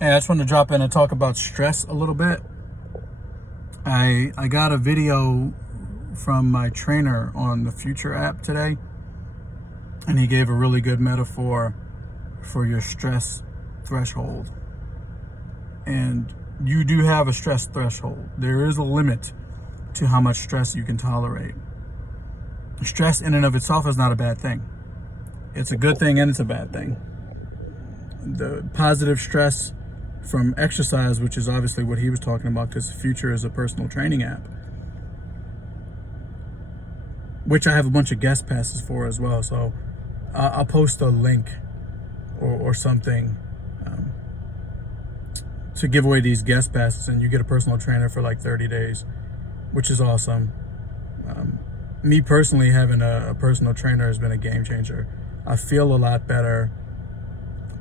Hey, I just want to drop in and talk about stress a little bit. I got a video from my trainer on the Future app today, and he gave a really good metaphor for your stress threshold. And you do have a stress threshold. There is a limit to how much stress you can tolerate. Stress in and of itself is not a bad thing. It's a good thing and it's a bad thing. The positive stress from exercise, which is obviously what he was talking about, because Future is a personal training app, which I have a bunch of guest passes for as well. So I'll post a link or something to give away these guest passes, and you get a personal trainer for like 30 days, which is awesome. Me personally, having a personal trainer has been a game changer. I feel a lot better,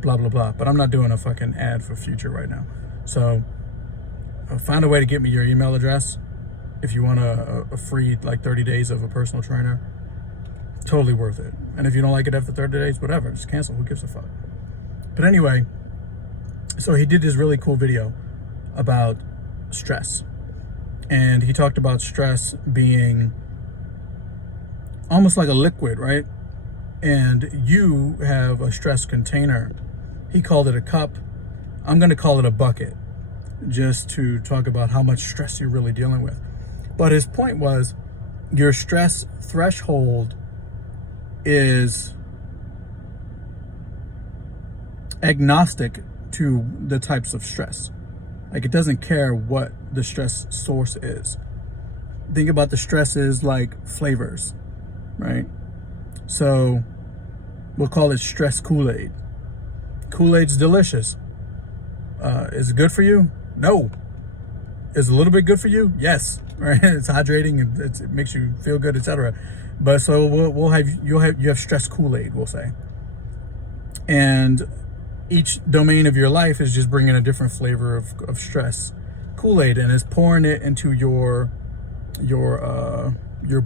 blah, blah, blah. But I'm not doing a fucking ad for Future right now. So find a way to get me your email address if you want a free like 30 days of a personal trainer. Totally worth it. And if you don't like it after 30 days, whatever, just cancel. Who gives a fuck? But anyway, so he did this really cool video about stress. And he talked about stress being almost like a liquid, right? And you have a stress container. He called it a cup. I'm going to call it a bucket, just to talk about how much stress you're really dealing with. But his point was your stress threshold is agnostic to the types of stress. Like, it doesn't care what the stress source is. Think about the stresses like flavors, right? So we'll call it stress Kool-Aid. Kool-Aid's delicious. Is it good for you? No. Is a little bit good for you? Yes. Right? It's hydrating and it makes you feel good, etc. But so you have stress Kool-Aid, we'll say, and each domain of your life is just bringing a different flavor of stress Kool-Aid, and is pouring it into your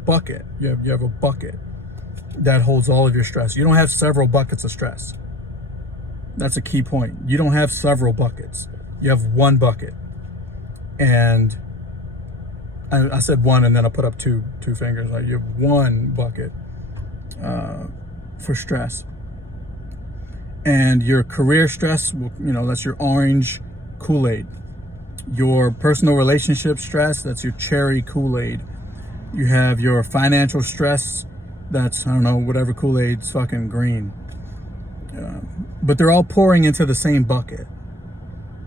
bucket. You have a bucket that holds all of your stress. You don't have several buckets of stress. That's a key point. You don't have several buckets. You have one bucket. And I said one, and then I put up two fingers. Like, you have one bucket for stress. And your career stress, that's your orange Kool-Aid. Your personal relationship stress, that's your cherry Kool-Aid. You have your financial stress, that's, I don't know, whatever Kool-Aid's fucking green. But they're all pouring into the same bucket.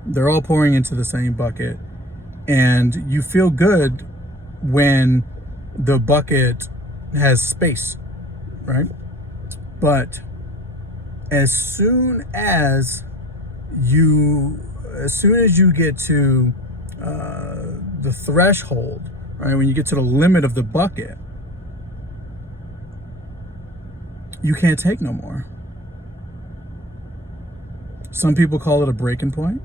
They're all pouring into the same bucket. And you feel good when the bucket has space, right? But as soon as you get to the threshold, right, when you get to the limit of the bucket, you can't take no more. Some people call it a breaking point.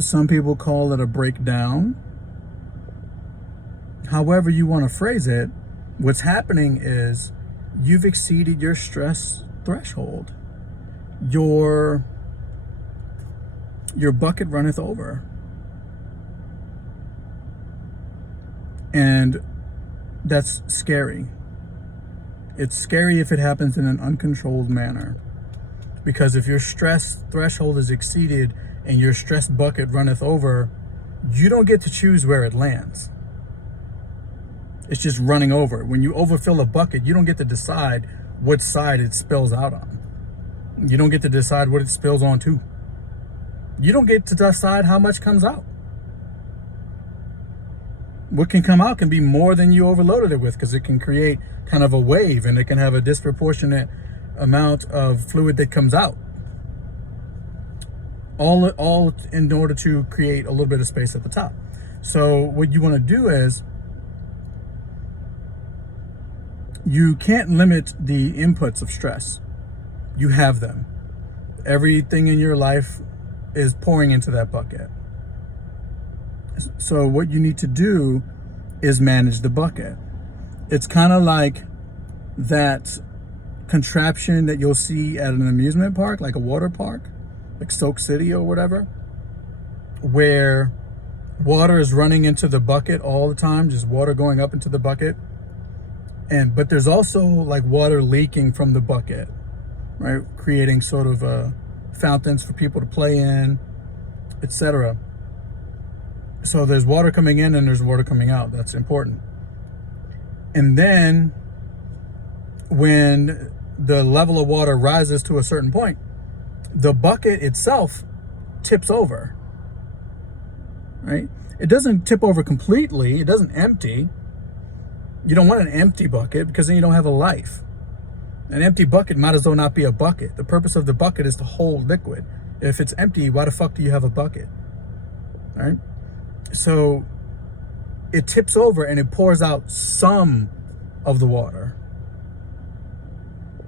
Some people call it a breakdown. However you want to phrase it, what's happening is you've exceeded your stress threshold. Your bucket runneth over. And that's scary. It's scary if it happens in an uncontrolled manner. Because if your stress threshold is exceeded and your stress bucket runneth over, you don't get to choose where it lands. It's just running over. When you overfill a bucket, you don't get to decide what side it spills out on. You don't get to decide what it spills onto. You don't get to decide how much comes out. What can come out can be more than you overloaded it with, because it can create kind of a wave, and it can have a disproportionate amount of fluid that comes out. All in order to create a little bit of space at the top. So what you want to do is, you can't limit the inputs of stress. You have them. Everything in your life is pouring into that bucket. So what you need to do is manage the bucket. It's kind of like that contraption that you'll see at an amusement park, like a water park, like Soak City or whatever, where water is running into the bucket all the time, just water going up into the bucket. But there's also like water leaking from the bucket, right? Creating sort of fountains for people to play in, etc. So there's water coming in and there's water coming out. That's important. And then when the level of water rises to a certain point, the bucket itself tips over, right? It doesn't tip over completely. It doesn't empty. You don't want an empty bucket because then you don't have a life. An empty bucket might as well not be a bucket. The purpose of the bucket is to hold liquid. If it's empty, why the fuck do you have a bucket? All right? So it tips over and it pours out some of the water,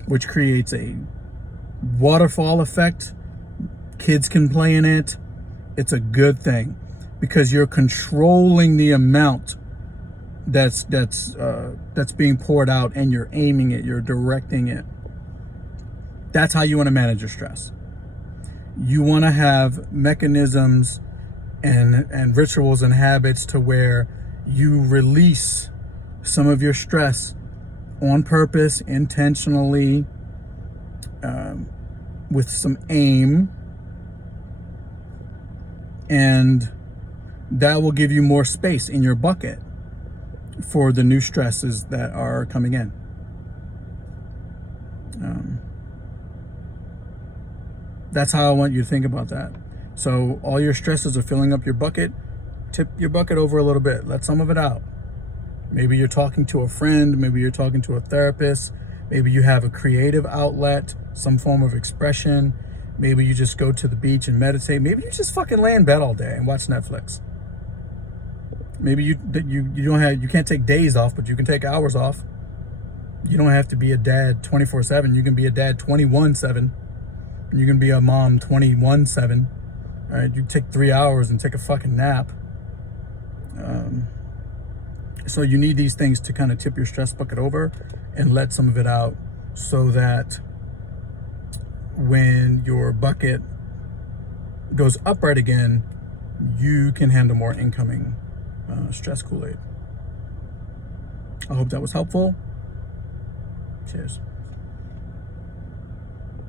which creates a waterfall effect. Kids can play in it. It's a good thing because you're controlling the amount that's being poured out, and you're aiming it, you're directing it. That's how you want to manage your stress. You want to have mechanisms and rituals and habits to where you release some of your stress on purpose, intentionally, with some aim, and that will give you more space in your bucket for the new stresses that are coming in. That's how I want you to think about that. So all your stresses are filling up your bucket. Tip your bucket over a little bit. Let some of it out. Maybe you're talking to a friend. Maybe you're talking to a therapist. Maybe you have a creative outlet, some form of expression. Maybe you just go to the beach and meditate. Maybe you just fucking lay in bed all day and watch Netflix. Maybe you can't take days off, but you can take hours off. You don't have to be a dad 24/7. You can be a dad 21/7. You can be a mom 21/7. All right, you take 3 hours and take a fucking nap. So you need these things to kind of tip your stress bucket over and let some of it out, so that when your bucket goes upright again, you can handle more incoming stress Kool-Aid. I hope that was helpful. Cheers.